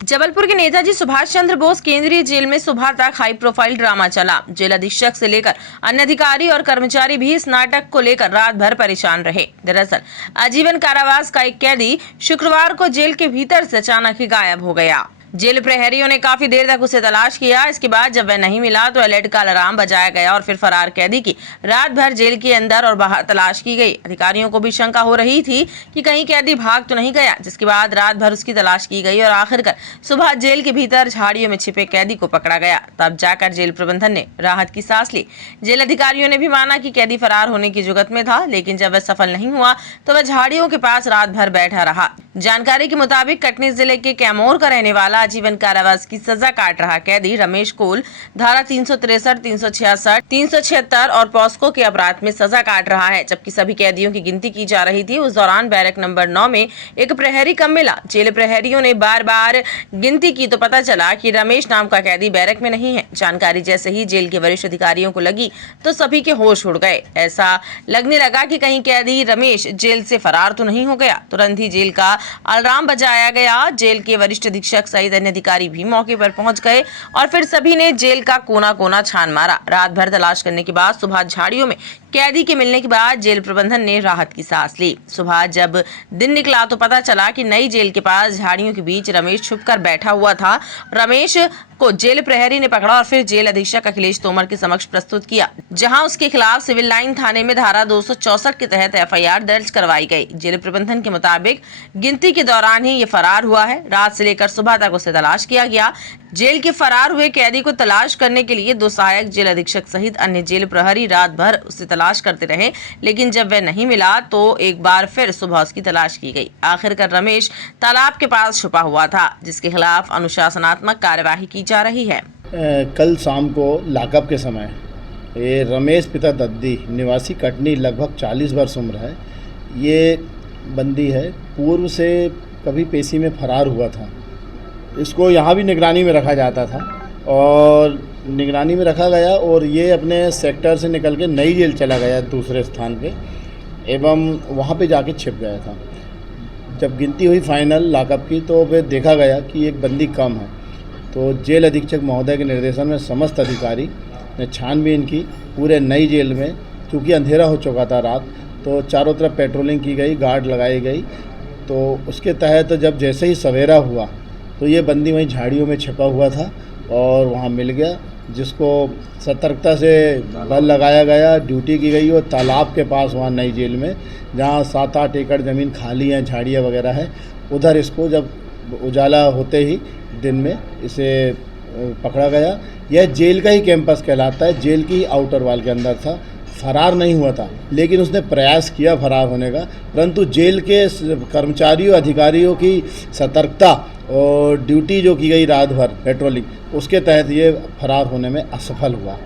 जबलपुर के नेताजी सुभाष चंद्र बोस केंद्रीय जेल में सुबह तक हाई प्रोफाइल ड्रामा चला। जेल अधीक्षक से लेकर अन्य अधिकारी और कर्मचारी भी इस नाटक को लेकर रात भर परेशान रहे। दरअसल आजीवन कारावास का एक कैदी शुक्रवार को जेल के भीतर से अचानक ही गायब हो गया। जेल प्रहरियों ने काफी देर तक उसे तलाश किया। इसके बाद जब वह नहीं मिला तो अलर्ट का अलार्म बजाया गया और फिर फरार कैदी की रात भर जेल के अंदर और बाहर तलाश की गई। अधिकारियों को भी शंका हो रही थी कि कहीं कैदी भाग तो नहीं गया, जिसके बाद रात भर उसकी तलाश की गई और आखिरकार सुबह जेल के भीतर झाड़ियों में छिपे कैदी को पकड़ा गया। तब जाकर जेल प्रबंधन ने राहत की सांस ली। जेल अधिकारियों ने भी माना कि कैदी फरार होने की जुगत में था, लेकिन जब वह सफल नहीं हुआ तो वह झाड़ियों के पास रात भर बैठा रहा। जानकारी के मुताबिक कटनी जिले के कैमोर का रहने वाला आजीवन कारावास की सजा काट रहा कैदी रमेश कोल धारा 363, 366, 376 और पॉस्को के अपराध में सजा काट रहा है। जबकि सभी कैदियों की गिनती की जा रही थी। उस दौरान बैरक नंबर 9 में एक प्रहरी कम मिला। जेल प्रहरियों ने बार बार गिनती की तो पता चला कि रमेश नाम का कैदी बैरक में नहीं है। जानकारी जैसे ही जेल के वरिष्ठ अधिकारियों को लगी तो सभी के होश उड़ गए। ऐसा लगने लगा कि कहीं कैदी रमेश जेल से फरार तो नहीं हो गया। तुरंत ही जेल का अलार्म बजाया गया। जेल के वरिष्ठ अधीक्षक सहित अन्य अधिकारी भी मौके पर पहुंच गए और फिर सभी ने जेल का कोना कोना छान मारा। रात भर तलाश करने के बाद सुबह झाड़ियों में कैदी के मिलने के बाद जेल प्रबंधन ने राहत की सांस ली। सुबह जब दिन निकला तो पता चला कि नई जेल के पास झाड़ियों के बीच रमेश छुपकर बैठा हुआ था। रमेश को जेल प्रहरी ने पकड़ा और फिर जेल अधीक्षक अखिलेश तोमर के समक्ष प्रस्तुत किया, जहां उसके खिलाफ सिविल लाइन थाने में धारा 264 के तहत एफआईआर दर्ज करवाई गई। जेल प्रबंधन के मुताबिक गिनती के दौरान ही ये फरार हुआ है। रात से लेकर सुबह तक उसे तलाश किया गया। जेल के फरार हुए कैदी को तलाश करने के लिए 2 सहायक जेल अधीक्षक सहित अन्य जेल प्रहरी रात भर उसे तलाश करते रहे, लेकिन जब वह नहीं मिला तो एक बार फिर सुबह उसकी तलाश की गई। आखिरकार रमेश तालाब के पास छुपा हुआ था, जिसके खिलाफ अनुशासनात्मक कार्यवाही की जा रही है। कल शाम को लॉकअप के समय ये रमेश पिता दद्दी निवासी कटनी लगभग 40 वर्ष उम्र है। ये बंदी है, पूर्व से कभी पेशी में फरार हुआ था। इसको यहाँ भी निगरानी में रखा जाता था और निगरानी में रखा गया और ये अपने सेक्टर से निकल के नई जेल चला गया दूसरे स्थान पे एवं वहाँ पे जाके छिप गया था। जब गिनती हुई फाइनल लॉकअप की तो फिर देखा गया कि एक बंदी कम है। तो जेल अधीक्षक महोदय के निर्देशन में समस्त अधिकारी ने छानबीन की पूरे नई जेल में। क्योंकि अंधेरा हो चुका था रात, तो चारों तरफ पेट्रोलिंग की गई, गार्ड लगाई गई। तो उसके तहत जब जैसे ही सवेरा हुआ तो ये बंदी वहीं झाड़ियों में छिपा हुआ था और वहाँ मिल गया, जिसको सतर्कता से बल लगाया गया, ड्यूटी की गई। और तालाब के पास वहाँ नई जेल में जहाँ 7-8 एकड़ ज़मीन खाली है, झाड़ियाँ वगैरह है, उधर इसको जब उजाला होते ही दिन में इसे पकड़ा गया। यह जेल का ही कैंपस कहलाता है, जेल की आउटर वॉल के अंदर था। फरार नहीं हुआ था, लेकिन उसने प्रयास किया फरार होने का, परंतु जेल के कर्मचारियों अधिकारियों की सतर्कता और ड्यूटी जो की गई रात भर पेट्रोलिंग, उसके तहत ये फरार होने में असफल हुआ।